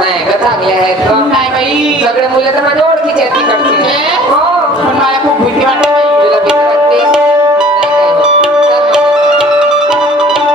नाही का चांगले आहेत का? नाही बाई सगळे मुलं तर माझ्या ओळखीचे आहेत तिकडचे. हो. पण मला खूप भीती वाटते बाई. तुला भीती वाटते? नाही काय होत.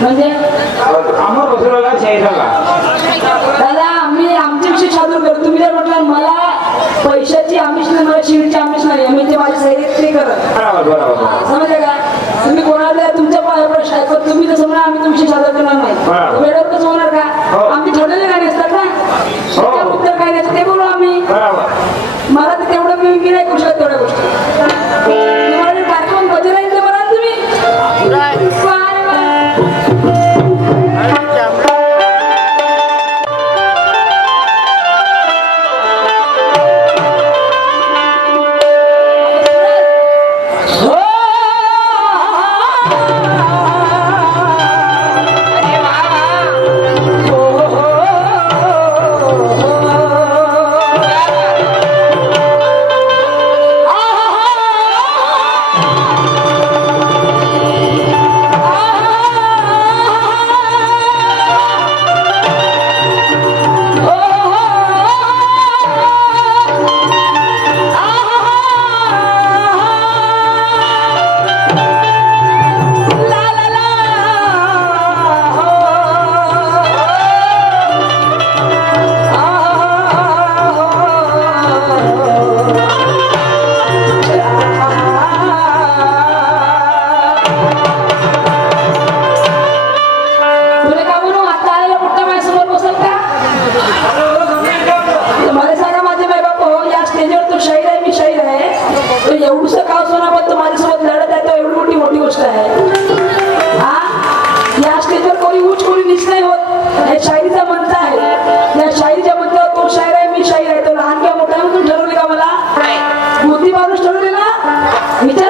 म्हणजे आम्हाला बसवलेला शाहीसाला दादा आम्ही आमच्याविषयी सादर करतो. तुम्ही जर म्हटलं मला पैशाची आमिष नाही, मला शिवीची आमिष नाही, मी ते माझ्या सैनिक ते करत बरोबर समजले का? तुम्ही कोणाला तुमच्या प्रश्न आहे, पण तुम्ही तसं म्हणा आम्ही तुमची सादर करणार नाही. वेळेवर कसं होणार का? आमची ठरलेले गाणे असतात ना, त्या मुद्दा काय नाही ते बोलू आम्ही. मला तर तेवढं मी नाही करू शकत तेवढ्या गोष्टी. तुम्हाला जर कार्यक्रम बजे राहील तर बघा तुम्ही. विचार